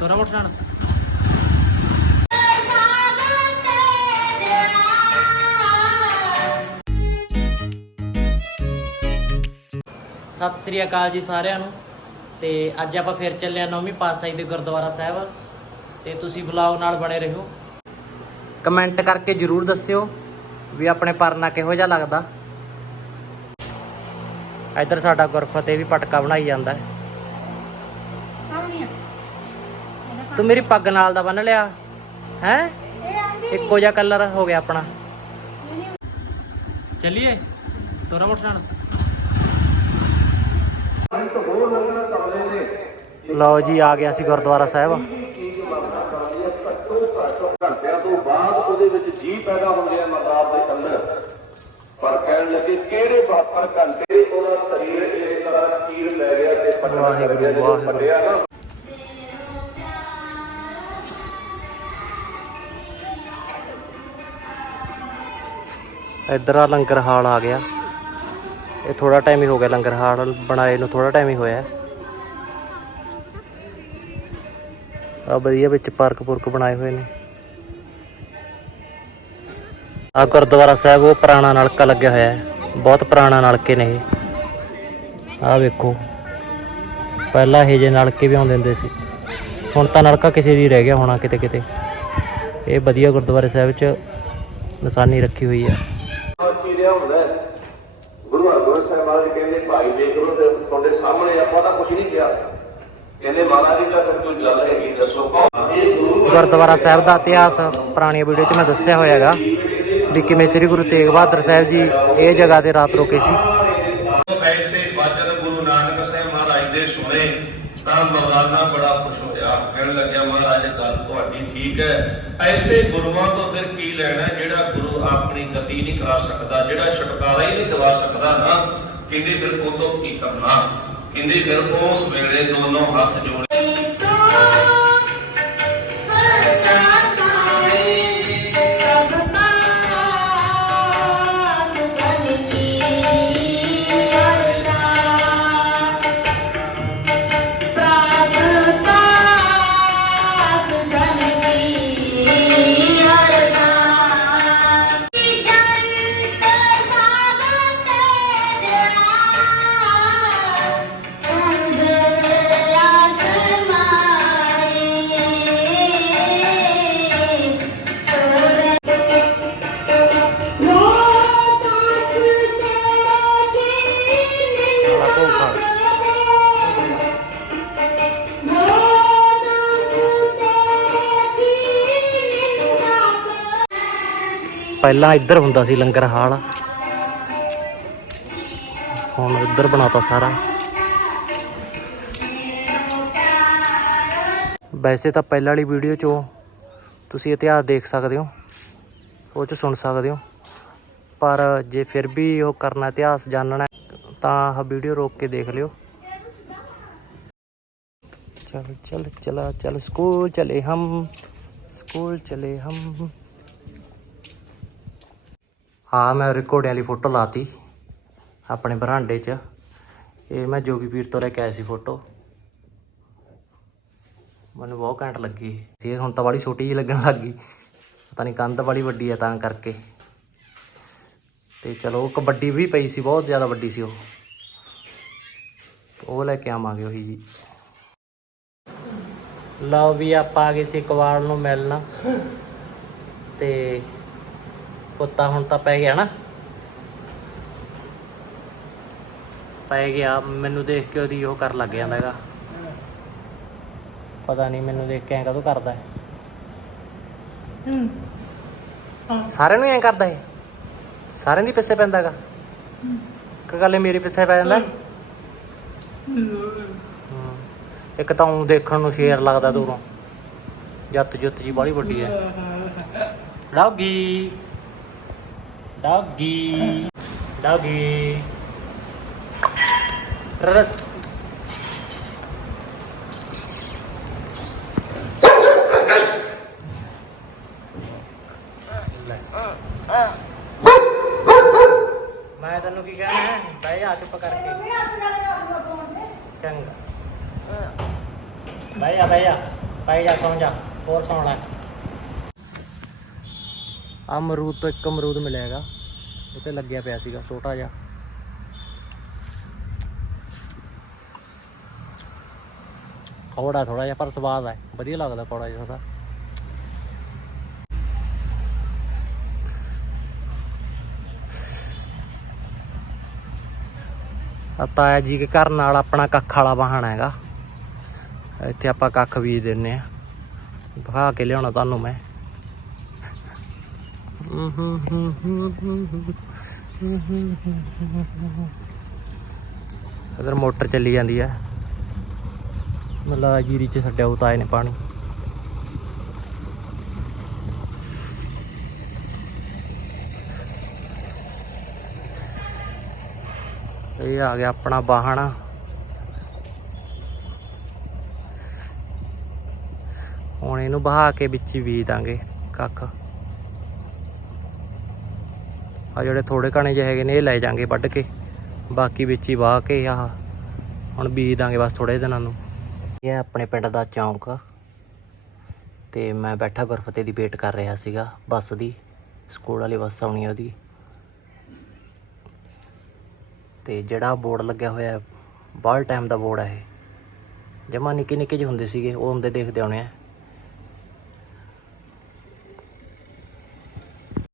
ਤੋਰਾ ਮੋਟਰਸਾਈਕਲ ਸਤਿ ਸ੍ਰੀ ਅਕਾਲ ਜੀ ਸਾਰਿਆਂ ਨੂੰ। ਤੇ ਅੱਜ ਆਪਾਂ ਫਿਰ ਚੱਲੇ ਆ ਨੌਵੀਂ ਪਾਤਸ਼ਾਹੀ ਦੇ ਗੁਰਦੁਆਰਾ ਸਾਹਿਬ। ਤੇ ਤੁਸੀਂ ਬਲੌਗ ਨਾਲ ਬਣੇ ਰਹੋ। ਕਮੈਂਟ ਕਰਕੇ ਜਰੂਰ ਦੱਸਿਓ ਵੀ ਆਪਣੇ ਪਰਨਾ ਕਿਹੋ ਜਿਹਾ ਲੱਗਦਾ। ਇੱਧਰ ਸਾਡਾ ਗੁਰਫਤਿਹ ਵੀ ਪਟਕਾ ਬਣਾਈ ਜਾਂਦਾ ਹੈ। ਤੂੰ ਮੇਰੀ ਪੱਗ ਨਾਲ ਦਾ ਬੰਨ ਲਿਆ। ਹੈ? ਇੱਕੋ ਜਿਹਾ ਕਲਰ ਹੋ ਗਿਆ ਆਪਣਾ। ਚੱਲੀਏ? ਤੋਰਾ ਮੋਟਰਸਾਈਕਲ ਲਓ ਜੀ ਆ ਗਿਆ ਸੀ ਗੁਰਦੁਆਰਾ ਸਾਹਿਬ। ਘੰਟਿਆਂ ਤੋਂ ਬਾਅਦ ਉਹਦੇ ਵਿੱਚ ਜੀ ਪੈਦਾ ਹੁੰਦੇ ਆ ਮਰਦਾਰ ਦੇ ਅੰਦਰ ਪਰ ਕਹਿਣ ਲੱਗੇ ਕਿਹੜੇ 72 ਘੰਟੇ ਉਹਦਾ ਸਰੀਰ ਇਸ ਤਰ੍ਹਾਂ ਚੀਰ ਲੈ ਗਿਆ ਤੇ ਵਾਹਿਗੁਰੂ, ਵਾਹਿਗੁਰੂ। ਇੱਧਰ ਆ ਲੰਗਰ ਹਾਲ ਆ ਗਿਆ। ਇਹ ਥੋੜਾ ਟਾਈਮ ਹੀ ਹੋ ਗਿਆ ਲੰਗਰ ਹਾਲ ਬਣਾਏ ਨੂੰ ਥੋੜਾ ਟਾਈਮ ਹੀ ਹੋਇਆ। ਆ ਵਧੀਆ ਵਿੱਚ ਪਾਰਕ ਪੁਰਕ ਬਣਾਏ ਹੋਏ ਨੇ। ਆ ਗੁਰਦੁਆਰਾ ਸਾਹਿਬ, ਉਹ ਪੁਰਾਣਾ ਨਲਕਾ ਲੱਗਿਆ ਹੋਇਆ ਹੈ। ਬਹੁਤ ਪੁਰਾਣਾ ਨਲਕੇ ਨੇ ਇਹ। ਆ ਵੇਖੋ। ਪਹਿਲਾਂ ਇਹ ਜੇ ਨਲਕੇ ਵੀ ਆਉਂਦੇ ਹੁੰਦੇ ਸੀ। ਹੁਣ ਤਾਂ ਨਲਕਾ ਕਿਸੇ ਦੀ ਰਹਿ ਗਿਆ ਹੋਣਾ ਕਿਤੇ ਕਿਤੇ ਇਹ ਵਧੀਆ ਗੁਰਦੁਆਰੇ ਸਾਹਿਬ 'ਚ ਨਿਸ਼ਾਨੀ ਰੱਖੀ ਹੋਈ ਹੈ ਹੈ? ਗੁਰੂ ਸਾਹਿਬ ਮਹਾਰਾਜ ਕਹਿੰਦੇ ਭਾਈ ਦੇਖ ਲਓ ਤੇ ਤੁਹਾਡੇ ਸਾਹਮਣੇ ਆਪਾਂ ਤਾਂ ਕੁਝ ਨਹੀਂ ਕਿਹਾ। ਕਹਿੰਦੇ ਮਹਾਰਾਜ ਜੀ ਦਾ ਫਿਰ ਕੋਈ ਗੱਲ ਹੈਗੀ ਦੱਸੋ ਕੌਣ ਇਹ ਗੁਰੂ ਗੁਰਦੁਆਰਾ ਸਾਹਿਬ ਦਾ ਇਤਿਹਾਸ ਪੁਰਾਣੀ ਵੀਡੀਓ 'ਚ ਮੈਂ ਦੱਸਿਆ ਹੋਇਆ ਹੈਗਾ ਵੀ ਕਿਵੇਂ ਸ੍ਰੀ ਗੁਰੂ ਤੇਗ ਬਹਾਦਰ ਸਾਹਿਬ ਜੀ ਇਹ ਜਗ੍ਹਾ ਤੇ ਰਾਤ ਰੁਕੇ ਸੀ। ਐਸੇ ਵਚਨ ਗੁਰੂ ਨਾਨਕ ਸਾਹਿਬ ਮਹਾਰਾਜ ਦੇ ਸੁਣੇ ਤਾਂ ਮੌਲਾਨਾ ਬੜਾ ਖੁਸ਼ ਹੋਇਆ। ਕਹਿਣ ਲੱਗਿਆ ਮਹਾਰਾਜ ਗੱਲ ਤੁਹਾਡੀ ਠੀਕ ਹੈ। ਐਸੇ ਗੁਰੂਆਂ ਤੋਂ ਫਿਰ ਕੀ ਲੈਣਾ ਜਿਹੜਾ ਆਪਣੀ ਗਤੀ ਨਹੀਂ ਕਰਾ ਸਕਦਾ, ਜਿਹੜਾ ਛੁਟਕਾਰਾ ਹੀ ਨਹੀਂ ਦਵਾ ਸਕਦਾ ਨਾ, ਕਹਿੰਦੇ ਫਿਰ ਉਹ ਤੋਂ ਕੀ ਕਰਨਾ? ਕਹਿੰਦੇ ਫਿਰ ਉਸ ਵੇਲੇ ਦੋਨੋਂ ਹੱਥ ਜੋੜ ਪਹਿਲਾਂ ਇੱਧਰ ਹੁੰਦਾ ਸੀ ਲੰਗਰ ਹਾਲ ਹੁਣ ਇੱਧਰ ਬਣਾਤਾ ਸਾਰਾ ਵੈਸੇ ਤਾਂ ਪਹਿਲਾਂ ਵਾਲੀ ਵੀਡੀਓ 'ਚੋਂ ਤੁਸੀਂ ਇਤਿਹਾਸ ਦੇਖ ਸਕਦੇ ਹੋ ਉਹ 'ਚ ਸੁਣ ਸਕਦੇ ਹੋ ਪਰ ਜੇ ਫਿਰ ਵੀ ਉਹ ਕਰਨਾ ਇਤਿਹਾਸ ਜਾਣਨਾ ਹੈ, ਤਾਂ ਆਹ ਵੀਡੀਓ ਰੋਕ ਕੇ ਦੇਖ ਲਿਓ चल चल चला चल स्कूल चले हम स्कूल चले हम ਹਾਂ, ਮੈਂ ਰਿਕਾਰਡਿੰਗ ਵਾਲੀ ਫੋਟੋ ਲਾਤੀ, ਆਪਣੇ ਬਰਾਂਡੇ 'ਚ। ਇਹ ਮੈਂ ਜੋਗੀ ਪੀਰ ਤੋਂ ਲੈ ਕੇ ਆਇਆ ਸੀ ਫੋਟੋ। ਮੈਨੂੰ ਬਹੁਤ ਘੈਂਟ ਲੱਗੀ ਸੀ ਹੁਣ ਤਾਂ ਬੜੀ ਛੋਟੀ ਜਿਹੀ ਲੱਗਣ ਲੱਗ ਗਈ। ਪਤਾ ਨਹੀਂ ਕੰਧ ਬੜੀ ਵੱਡੀ ਹੈ ਤਾਂ ਕਰਕੇ। ਤੇ ਚਲੋ ਕਬੱਡੀ ਵੀ ਪਈ ਸੀ, ਬਹੁਤ ਜ਼ਿਆਦਾ ਵੱਡੀ ਸੀ ਉਹ। ਉਹ ਲੈ ਕੇ ਆਵਾਂਗੇ ਉਹੀ ਜੀ। ਲਓ ਵੀ ਆਪਾਂ ਆ ਗਏ ਸੀ ਕਵਾੜ ਨੂੰ ਮਿਲਣਾ। ਤੇ ਕੁੱਤਾ ਹੁਣ ਤਾਂ ਪੈ ਗਿਆ ਨਾ। ਪੈ ਗਿਆ ਮੈਨੂੰ ਦੇਖ ਕੇ ਉਹਦੀ ਉਹ ਕਰ ਲੱਗ ਜਾਂਦਾ ਹੈਗਾ। ਪਤਾ ਨਹੀਂ ਮੈਨੂੰ ਦੇਖ ਕੇ ਐਂ ਕਦੋਂ ਕਰਦਾ ਹੈ। ਸਾਰਿਆਂ ਨੂੰ ਐਂ ਕਰਦਾ ਹੈ ਸਾਰਿਆਂ ਦੀ ਪਿੱਛੇ ਪੈਂਦਾ ਹੈਗਾ। ਕਿ ਗੱਲ ਇਹ ਮੇਰੇ ਪਿੱਛੇ ਪੈ ਜਾਂਦਾ। ਇੱਕ ਤਾਂ ਉਹ ਦੇਖਣ ਨੂੰ ਸ਼ੇਰ ਲੱਗਦਾ ਦੂਰੋਂ। ਜੱਤ ਜੁੱਤ ਜੀ ਬਾਲੀ ਵੱਡੀ ਹੈ। ਡੌਗੀ ਡੌਗੀ ਡੌਗੀ ਰ ਮੈਂ ਤੈਨੂੰ ਕੀ ਕਹਿਣਾ ਹੈ? ਬਹਿ ਜਾ ਚੁੱਪ ਕਰਕੇ। ਚੰਗਾ। ਬਹਿ ਜਾ ਬਹਿ ਜਾ। ਪਾਈ ਜਾ ਸੌਂ ਜਾ। ਹੋਰ ਸੌਣ ਆ ਅਮਰੂਦ ਤੋਂ ਇੱਕ ਅਮਰੂਦ ਮਿਲਿਆ ਹੈਗਾ। ਉਹ ਤੇ ਲੱਗਿਆ ਪਿਆ ਸੀਗਾ, ਛੋਟਾ ਜਿਹਾ। ਕੌੜਾ ਥੋੜਾ ਜਿਹਾ, ਪਰ ਸਵਾਦ ਹੈ ਵਧੀਆ ਲੱਗਦਾ ਕੌੜਾ ਜਿਹਾ ਉਹਦਾ ਤਾਇਆ ਜੀ ਦੇ ਘਰ ਨਾਲ ਆਪਣਾ ਕੱਖ ਵਾਲਾ ਵਾਹਣ ਹੈਗਾ। ਇੱਥੇ ਆਪਾਂ ਕੱਖ ਬੀਜ ਦਿੰਨੇ ਆ। ਦਿਖਾ ਕੇ ਲਿਆਉਣਾ ਤੁਹਾਨੂੰ ਮੈਂ। ਅਗਰ ਮੋਟਰ ਚੱਲੀ ਜਾਂਦੀ ਆ। ਮਤਲਬ ਜੀਰੀ ਚ ਛੱਡਿਆ ਉਹ ਨੇ ਪਾਣੀ। ਇਹ ਆ ਗਿਆ ਆਪਣਾ ਵਾਹਣ। ਹੁਣ ਇਹਨੂੰ ਬਹਾ ਕੇ ਵਿੱਚ ਹੀ ਬੀਜ ਦਾਂਗੇ, ਕੱਖ। ਆ ਜਿਹੜੇ ਥੋੜੇ ਕਣੇ ਜਿਹੇ ਹੈਗੇ ਨੇ, ਇਹ ਲੈ ਜਾਾਂਗੇ ਵੱਢ ਕੇ। ਬਾਕੀ ਵਿੱਚ ਹੀ ਵਾਹ ਕੇ ਆਹ, ਹੁਣ ਬੀਜ ਦਾਂਗੇ ਬਸ ਥੋੜੇ ਦਿਨਾਂ ਨੂੰ। ਇਹ ਆਪਣੇ ਪਿੰਡ ਦਾ ਚੌਂਕ। ਤੇ ਮੈਂ ਬੈਠਾ ਗੁਰਫਤੇ ਦੀ ਵੇਟ ਕਰ ਰਿਹਾ ਸੀਗਾ, ਬੱਸ ਦੀ। ਸਕੂਲ ਵਾਲੀ ਬੱਸ ਆਉਣੀ ਉਹਦੀ। ਤੇ ਜਿਹੜਾ ਬੋਰਡ ਲੱਗਿਆ ਹੋਇਆ ਹੈ ਬਾਲ ਟਾਈਮ ਦਾ ਬੋਰਡ ਹੈ ਇਹ। ਜਮਾ ਨਿੱਕੇ ਨਿੱਕੇ ਜਿਹੇ ਹੁੰਦੇ ਸੀਗੇ, ਉਹ ਹੁੰਦੇ ਦੇਖਦੇ ਆਉਣੇ ਆ।